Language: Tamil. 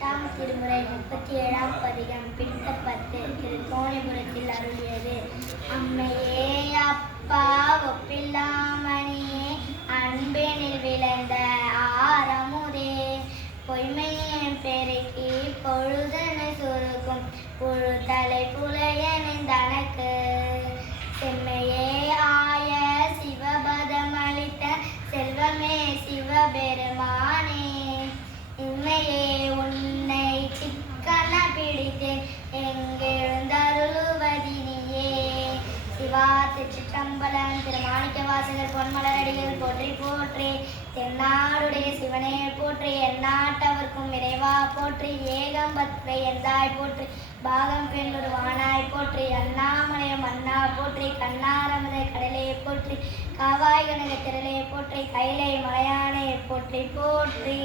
8ஆம் திருமுறை 37ஆம் பதிகம் பிடித்த 10 திருக்கோணிபுரத்தில் அருளியது. அம்மையே அப்பா ஒப்பில்லாமணியே அன்பினில் விளைந்த ஆரமுதே பொய்மையின் பெருக்கி பொழுதனை சுருக்கும் புழுத்தலை புலையனின் தனக்கு செம்மையே ஆய சிவபதமளித்த செல்வமே சிவபெருமானே இம்மையே உன்னை சிக்கன பிடித்தேன் எங்கெழுந்தருளுவதினியே. சிவா திருச்சிற்றம்பலம். திருமாணிக்க வாசகர் பொன்மலரடிகள் போற்றி போற்றி. தென்னாடுடைய சிவனே போற்றி. எந்நாட்டவர்க்கும் இறைவா போற்றி. ஏகம்பத்தை எந்தாய் போற்றி. பாகம் பெண்ணொரு வானாய் போற்றி. அண்ணாமலைய மன்னா போற்றி. கண்ணாரமதை கடலே போற்றி. காவாய் கனக திரளே போற்றி. கைலை மலையானே போற்றி போற்றி.